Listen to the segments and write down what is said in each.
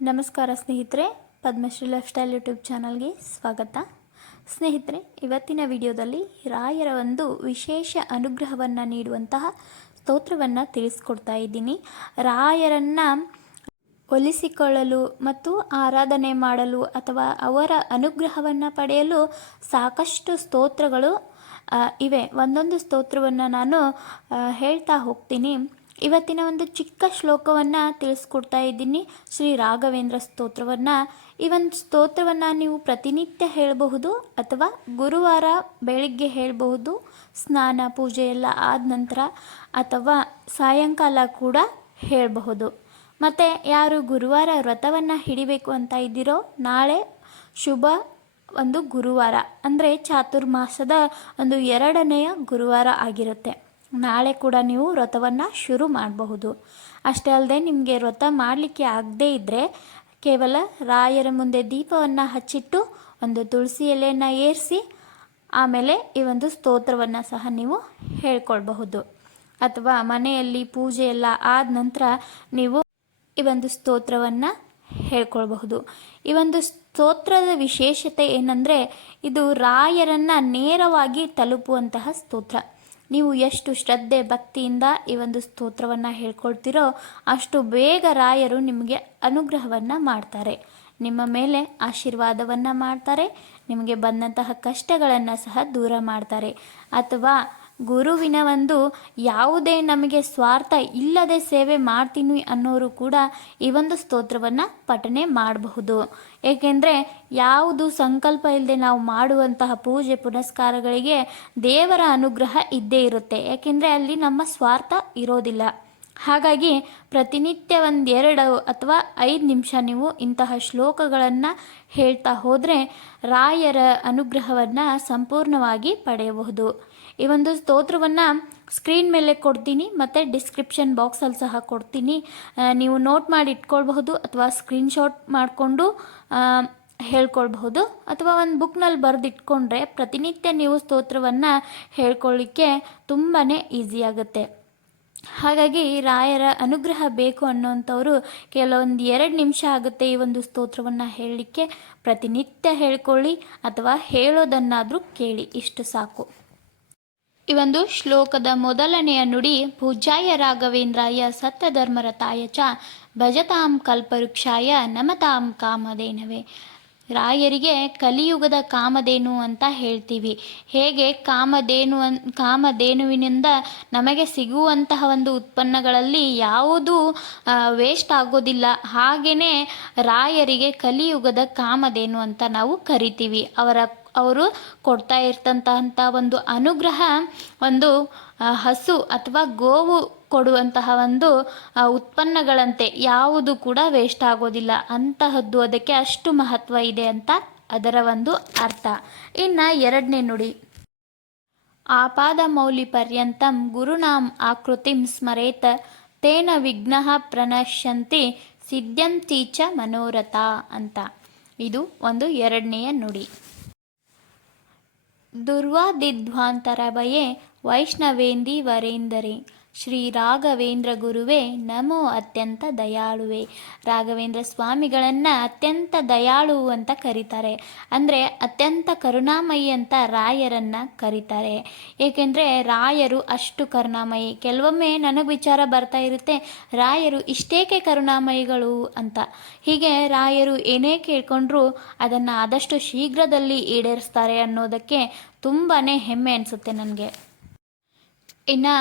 ನಮಸ್ಕಾರ ಸ್ನೇಹಿತರೆ, Padmashri life style YouTube ಚಾನಲ್ಗೆ ಸ್ವಾಗತ. ಸ್ನೇಹಿತರೆ, ಇವತ್ತಿನ ವಿಡಿಯೋದಲ್ಲಿ ರಾಯರ ಒಂದು ವಿಶೇಷ ಅನುಗ್ರಹವನ್ನು ನೀಡುವಂತಹ ಸ್ತೋತ್ರವನ್ನು ತಿಳಿಸ್ಕೊಡ್ತಾ ಇದ್ದೀನಿ. ರಾಯರನ್ನು ಒಲಿಸಿಕೊಳ್ಳಲು ಮತ್ತು ಆರಾಧನೆ ಮಾಡಲು ಅಥವಾ ಅವರ ಅನುಗ್ರಹವನ್ನು ಪಡೆಯಲು ಸಾಕಷ್ಟು ಸ್ತೋತ್ರಗಳು ಇವೆ. ಒಂದೊಂದು ಸ್ತೋತ್ರವನ್ನು ನಾನು ಹೇಳ್ತಾ ಹೋಗ್ತೀನಿ. ಇವತ್ತಿನ ಒಂದು ಚಿಕ್ಕ ಶ್ಲೋಕವನ್ನು ತಿಳಿಸ್ಕೊಡ್ತಾ ಇದ್ದೀನಿ. ಶ್ರೀ ರಾಘವೇಂದ್ರ ಸ್ತೋತ್ರವನ್ನು. ಈ ಒಂದು ಸ್ತೋತ್ರವನ್ನು ನೀವು ಪ್ರತಿನಿತ್ಯ ಹೇಳಬಹುದು ಅಥವಾ ಗುರುವಾರ ಬೆಳಿಗ್ಗೆ ಹೇಳಬಹುದು. ಸ್ನಾನ, ಪೂಜೆ ಎಲ್ಲ ಆದ ನಂತರ ಅಥವಾ ಸಾಯಂಕಾಲ ಕೂಡ ಹೇಳಬಹುದು. ಮತ್ತು ಯಾರು ಗುರುವಾರ ವ್ರತವನ್ನು ಹಿಡಿಬೇಕು ಅಂತ ಇದ್ದೀರೋ, ನಾಳೆ ಶುಭ ಒಂದು ಗುರುವಾರ, ಅಂದರೆ ಚಾತುರ್ಮಾಸದ ಒಂದು ಎರಡನೆಯ ಗುರುವಾರ ಆಗಿರುತ್ತೆ. ನಾಳೆ ಕೂಡ ನೀವು ವ್ರತವನ್ನು ಶುರು ಮಾಡಬಹುದು. ಅಷ್ಟೇ ಅಲ್ಲದೆ ನಿಮಗೆ ವ್ರತ ಮಾಡಲಿಕ್ಕೆ ಆಗದೇ ಇದ್ದರೆ ಕೇವಲ ರಾಯರ ಮುಂದೆ ದೀಪವನ್ನು ಹಚ್ಚಿಟ್ಟು ಒಂದು ತುಳಸಿ ಎಲೆಯನ್ನು ಏರಿಸಿ ಆಮೇಲೆ ಈ ಒಂದು ಸ್ತೋತ್ರವನ್ನು ಸಹ ನೀವು ಹೇಳ್ಕೊಳ್ಬಹುದು. ಅಥವಾ ಮನೆಯಲ್ಲಿ ಪೂಜೆ ಎಲ್ಲ ಆದ ನಂತರ ನೀವು ಈ ಒಂದು ಸ್ತೋತ್ರವನ್ನು ಹೇಳ್ಕೊಳ್ಬಹುದು. ಈ ಒಂದು ಸ್ತೋತ್ರದ ವಿಶೇಷತೆ ಏನಂದರೆ ಇದು ರಾಯರನ್ನು ನೇರವಾಗಿ ತಲುಪುವಂತಹ ಸ್ತೋತ್ರ. ನೀವು ಎಷ್ಟು ಶ್ರದ್ಧೆ, ಭಕ್ತಿಯಿಂದ ಈ ಒಂದು ಸ್ತೋತ್ರವನ್ನು ಹೇಳ್ಕೊಳ್ತೀರೋ ಅಷ್ಟು ಬೇಗ ರಾಯರು ನಿಮಗೆ ಅನುಗ್ರಹವನ್ನು ಮಾಡ್ತಾರೆ. ನಿಮ್ಮ ಮೇಲೆ ಆಶೀರ್ವಾದವನ್ನು ಮಾಡ್ತಾರೆ. ನಿಮಗೆ ಬಂದಂತಹ ಕಷ್ಟಗಳನ್ನು ಸಹ ದೂರ ಮಾಡ್ತಾರೆ. ಅಥವಾ ಗುರುವಿನ ಒಂದು ಯಾವುದೇ ನಮಗೆ ಸ್ವಾರ್ಥ ಇಲ್ಲದೆ ಸೇವೆ ಮಾಡ್ತೀನಿ ಅನ್ನೋರು ಕೂಡ ಈ ಒಂದು ಸ್ತೋತ್ರವನ್ನು ಪಠನೆ ಮಾಡಬಹುದು. ಏಕೆಂದರೆ ಯಾವುದು ಸಂಕಲ್ಪ ಇಲ್ಲದೆ ನಾವು ಮಾಡುವಂತಹ ಪೂಜೆ ಪುನಸ್ಕಾರಗಳಿಗೆ ದೇವರ ಅನುಗ್ರಹ ಇದ್ದೇ ಇರುತ್ತೆ. ಏಕೆಂದರೆ ಅಲ್ಲಿ ನಮ್ಮ ಸ್ವಾರ್ಥ ಇರೋದಿಲ್ಲ. ಹಾಗಾಗಿ ಪ್ರತಿನಿತ್ಯ ಒಂದೆರಡು ಅಥವಾ ಐದು ನಿಮಿಷ ನೀವು ಇಂತಹ ಶ್ಲೋಕಗಳನ್ನು ಹೇಳ್ತಾ ಹೋದರೆ ರಾಯರ ಅನುಗ್ರಹವನ್ನು ಸಂಪೂರ್ಣವಾಗಿ ಪಡೆಯಬಹುದು. ಈ ಒಂದು ಸ್ತೋತ್ರವನ್ನು ಸ್ಕ್ರೀನ್ ಮೇಲೆ ಕೊಡ್ತೀನಿ, ಮತ್ತು ಡಿಸ್ಕ್ರಿಪ್ಷನ್ ಬಾಕ್ಸಲ್ಲಿ ಸಹ ಕೊಡ್ತೀನಿ. ನೀವು ನೋಟ್ ಮಾಡಿ ಇಟ್ಕೊಳ್ಬಹುದು ಅಥವಾ ಸ್ಕ್ರೀನ್ಶಾಟ್ ಮಾಡಿಕೊಂಡು ಹೇಳ್ಕೊಳ್ಬಹುದು. ಅಥವಾ ಒಂದು ಬುಕ್ನಲ್ಲಿ ಬರೆದಿಟ್ಕೊಂಡ್ರೆ ಪ್ರತಿನಿತ್ಯ ನೀವು ಸ್ತೋತ್ರವನ್ನು ಹೇಳ್ಕೊಳ್ಳಿಕ್ಕೆ ತುಂಬಾ ಈಸಿ ಆಗುತ್ತೆ. ಹಾಗಾಗಿ ರಾಯರ ಅನುಗ್ರಹ ಬೇಕು ಅನ್ನೋಂಥವ್ರು ಕೆಲವೊಂದು ಎರಡು ನಿಮಿಷ ಆಗುತ್ತೆ ಈ ಒಂದು ಸ್ತೋತ್ರವನ್ನು ಹೇಳಲಿಕ್ಕೆ. ಪ್ರತಿನಿತ್ಯ ಹೇಳ್ಕೊಳ್ಳಿ ಅಥವಾ ಹೇಳೋದನ್ನಾದರೂ ಕೇಳಿ, ಇಷ್ಟು ಸಾಕು. ಈ ಒಂದು ಶ್ಲೋಕದ ಮೊದಲನೆಯ ನುಡಿ ಪೂಜಾಯ ರಾಘವೇಂದ್ರಾಯ ಸತ್ಯಧರ್ಮರತಾಯ ಚ ಭಜತಾಂ ಕಲ್ಪವೃಕ್ಷಾಯ ನಮತಾಂ ಕಾಮಧೇನವೇ. ರಾಯರಿಗೆ ಕಲಿಯುಗದ ಕಾಮಧೇನು ಅಂತ ಹೇಳ್ತೀವಿ. ಹೇಗೆ ಕಾಮಧೇನು ಕಾಮಧೇನುವಿನಿಂದ ನಮಗೆ ಸಿಗುವಂತಹ ಒಂದು ಉತ್ಪನ್ನಗಳಲ್ಲಿ ಯಾವುದೂ ವೇಸ್ಟ್ ಆಗೋದಿಲ್ಲ. ಹಾಗೆಯೇ ರಾಯರಿಗೆ ಕಲಿಯುಗದ ಕಾಮಧೇನು ಅಂತ ನಾವು ಕರಿತೀವಿ. ಅವರ ಅವರು ಕೊಡ್ತಾ ಇರ್ತಂತಹ ಒಂದು ಅನುಗ್ರಹ, ಒಂದು ಹಸು ಅಥವಾ ಗೋವು ಕೊಡುವಂತಹ ಒಂದು ಉತ್ಪನ್ನಗಳಂತೆ ಯಾವುದು ಕೂಡ ವೇಸ್ಟ್ ಆಗೋದಿಲ್ಲ. ಅಂತಹದ್ದು ಅದಕ್ಕೆ ಅಷ್ಟು ಮಹತ್ವ ಇದೆ ಅಂತ ಅದರ ಒಂದು ಅರ್ಥ. ಇನ್ನು ಎರಡನೇ ನುಡಿ. ಆಪಾದ ಮೌಲಿ ಪರ್ಯಂತಂ ಗುರುನಾಂ ಆಕೃತಿಂ ಸ್ಮರೇತ, ತೇನ ವಿಘ್ನ ಪ್ರಣಶ್ಯಂತಿ ಸಿದ್ಧಂತೀಚ ಮನೋರಥ ಅಂತ. ಇದು ಒಂದು ಎರಡನೆಯ ನುಡಿ. ದುರ್ವಾದಿಧ್ವಾಂತರಭಯೇ ವೈಷ್ಣವೇಂದಿ ವರೇಂದರೆ ಶ್ರೀ ರಾಘವೇಂದ್ರ ಗುರುವೇ, ನಮೋ ಅತ್ಯಂತ ದಯಾಳುವೆ. ರಾಘವೇಂದ್ರ ಸ್ವಾಮಿಗಳನ್ನು ಅತ್ಯಂತ ದಯಾಳು ಅಂತ ಕರೀತಾರೆ. ಅಂದರೆ ಅತ್ಯಂತ ಕರುಣಾಮಯಿ ಅಂತ ರಾಯರನ್ನು ಕರೀತಾರೆ. ಏಕೆಂದರೆ ರಾಯರು ಅಷ್ಟು ಕರುಣಾಮಯಿ. ಕೆಲವೊಮ್ಮೆ ನನಗೆ ವಿಚಾರ ಬರ್ತಾ ಇರುತ್ತೆ, ರಾಯರು ಇಷ್ಟೇಕೆ ಕರುಣಾಮಯಿಗಳು ಅಂತ. ಹೀಗೆ ರಾಯರು ಏನೇ ಕೇಳ್ಕೊಂಡ್ರೂ ಅದನ್ನು ಆದಷ್ಟು ಶೀಘ್ರದಲ್ಲಿ ಈಡೇರಿಸ್ತಾರೆ ಅನ್ನೋದಕ್ಕೆ ತುಂಬಾ ಹೆಮ್ಮೆ ಅನಿಸುತ್ತೆ ನನಗೆ. ಇನ್ನು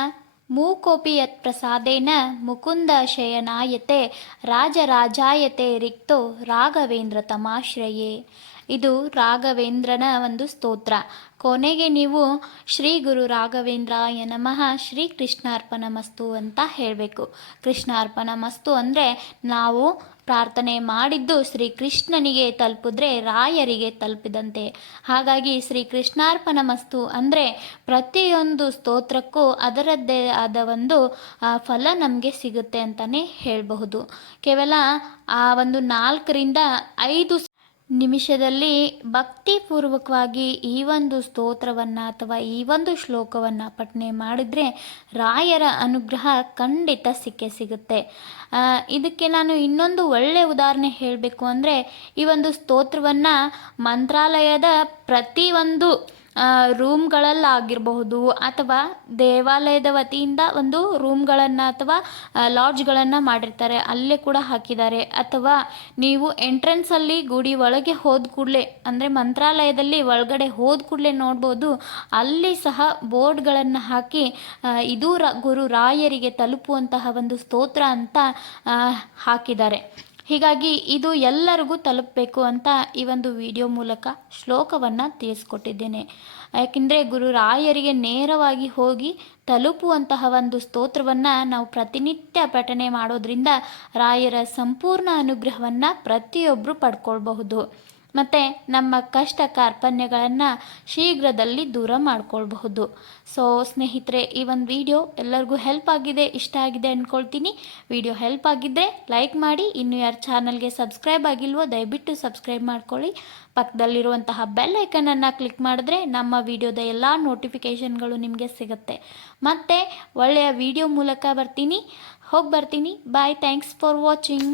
ಮೂಕೋಪಿ ಯತ್ ಪ್ರಸಾದೇನ ಮುಕುಂದ ಶಯನಾಯತೆ ರಾಜರಾಜಾಯತೆ ರಿಕ್ತೋ ರಾಘವೇಂದ್ರ ತಮಾಶ್ರಯೇ. ಇದು ರಾಘವೇಂದ್ರನ ಒಂದು ಸ್ತೋತ್ರ. ಕೊನೆಗೆ ನೀವು ಶ್ರೀ ಗುರು ರಾಘವೇಂದ್ರಾಯ ನಮಃ, ಶ್ರೀ ಕೃಷ್ಣಾರ್ಪಣ ಮಸ್ತು ಅಂತ ಹೇಳಬೇಕು. ಕೃಷ್ಣಾರ್ಪಣ ಮಸ್ತು ಅಂದರೆ ನಾವು ಪ್ರಾರ್ಥನೆ ಮಾಡಿದ್ದು ಶ್ರೀ ಕೃಷ್ಣನಿಗೆ ತಲುಪಿದ್ರೆ ರಾಯರಿಗೆ ತಲುಪಿದಂತೆ. ಹಾಗಾಗಿ ಶ್ರೀ ಕೃಷ್ಣಾರ್ಪಣ ಮಸ್ತು ಅಂದರೆ ಪ್ರತಿಯೊಂದು ಸ್ತೋತ್ರಕ್ಕೂ ಅದರದ್ದೇ ಆದ ಒಂದು ಫಲ ನಮಗೆ ಸಿಗುತ್ತೆ ಅಂತಲೇ ಹೇಳಬಹುದು. ಕೇವಲ ಆ ಒಂದು ನಾಲ್ಕರಿಂದ ಐದು ನಿಮಿಷದಲ್ಲಿ ಭಕ್ತಿಪೂರ್ವಕವಾಗಿ ಈ ಒಂದು ಸ್ತೋತ್ರವನ್ನು ಅಥವಾ ಈ ಒಂದು ಶ್ಲೋಕವನ್ನು ಪಠನೆ ಮಾಡಿದ್ರೆ ರಾಯರ ಅನುಗ್ರಹ ಖಂಡಿತ ಸಿಕ್ಕೇ ಸಿಗುತ್ತೆ. ಇದಕ್ಕೆ ನಾನು ಇನ್ನೊಂದು ಒಳ್ಳೆಯ ಉದಾಹರಣೆ ಹೇಳಬೇಕು ಅಂದರೆ ಈ ಒಂದು ಸ್ತೋತ್ರವನ್ನು ಮಂತ್ರಾಲಯದ ಪ್ರತಿಯೊಂದು ರೂಮ್ಗಳಲ್ಲಾಗಿರಬಹುದು ಅಥವಾ ದೇವಾಲಯದ ವತಿಯಿಂದ ಒಂದು ರೂಮ್ಗಳನ್ನು ಅಥವಾ ಲಾಡ್ಜ್ಗಳನ್ನು ಮಾಡಿರ್ತಾರೆ. ಅಲ್ಲೇ ಕೂಡ ಹಾಕಿದ್ದಾರೆ. ಅಥವಾ ನೀವು ಎಂಟ್ರೆನ್ಸಲ್ಲಿ ಗುಡಿ ಒಳಗೆ ಹೋದ ಕೂಡಲೇ, ಅಂದರೆ ಮಂತ್ರಾಲಯದಲ್ಲಿ ಒಳಗಡೆ ಹೋದ ಕೂಡಲೇ ನೋಡ್ಬೋದು, ಅಲ್ಲಿ ಸಹ ಬೋರ್ಡ್ಗಳನ್ನು ಹಾಕಿ ಇದು ರ, ಗುರು ರಾಯರಿಗೆ ತಲುಪುವಂತಹ ಒಂದು ಸ್ತೋತ್ರ ಅಂತ ಹಾಕಿದ್ದಾರೆ. ಹೀಗಾಗಿ ಇದು ಎಲ್ಲರಿಗೂ ತಲುಪಬೇಕು ಅಂತ ಈ ಒಂದು ವಿಡಿಯೋ ಮೂಲಕ ಶ್ಲೋಕವನ್ನು ತಿಳಿಸ್ಕೊಟ್ಟಿದ್ದೇನೆ. ಯಾಕೆಂದರೆ ಗುರು ರಾಯರಿಗೆ ನೇರವಾಗಿ ಹೋಗಿ ತಲುಪುವಂತಹ ಒಂದು ಸ್ತೋತ್ರವನ್ನು ನಾವು ಪ್ರತಿನಿತ್ಯ ಪಠನೆ ಮಾಡೋದ್ರಿಂದ ರಾಯರ ಸಂಪೂರ್ಣ ಅನುಗ್ರಹವನ್ನು ಪ್ರತಿಯೊಬ್ಬರು ಪಡ್ಕೊಳ್ಬಹುದು. ಮತ್ತು ನಮ್ಮ ಕಷ್ಟ ಕಾರ್ಪಣ್ಯಗಳನ್ನು ಶೀಘ್ರದಲ್ಲಿ ದೂರ ಮಾಡ್ಕೊಳ್ಬಹುದು. ಸೊ ಸ್ನೇಹಿತರೆ, ಈ ಒಂದು ವಿಡಿಯೋ ಎಲ್ಲರಿಗೂ ಹೆಲ್ಪ್ ಆಗಿದೆ, ಇಷ್ಟ ಆಗಿದೆ ಅಂದ್ಕೊಳ್ತೀನಿ ವಿಡಿಯೋ ಹೆಲ್ಪ್ ಆಗಿದ್ದರೆ ಲೈಕ್ ಮಾಡಿ, ಇನ್ನು ಯಾರು ಚಾನಲ್ಗೆ ಸಬ್ಸ್ಕ್ರೈಬ್ ಆಗಿಲ್ವೋ ದಯವಿಟ್ಟು ಸಬ್ಸ್ಕ್ರೈಬ್ ಮಾಡ್ಕೊಳ್ಳಿ. ಪಕ್ಕದಲ್ಲಿರುವಂತಹ ಬೆಲ್ ಐಕನನ್ನು ಕ್ಲಿಕ್ ಮಾಡಿದ್ರೆ ನಮ್ಮ ವಿಡಿಯೋದ ಎಲ್ಲ ನೋಟಿಫಿಕೇಷನ್ಗಳು ನಿಮಗೆ ಸಿಗುತ್ತೆ. ಮತ್ತು ಒಳ್ಳೆಯ ವಿಡಿಯೋ ಮೂಲಕ ಬರ್ತೀನಿ. ಹೋಗಿ ಬರ್ತೀನಿ. Bye thanks for watching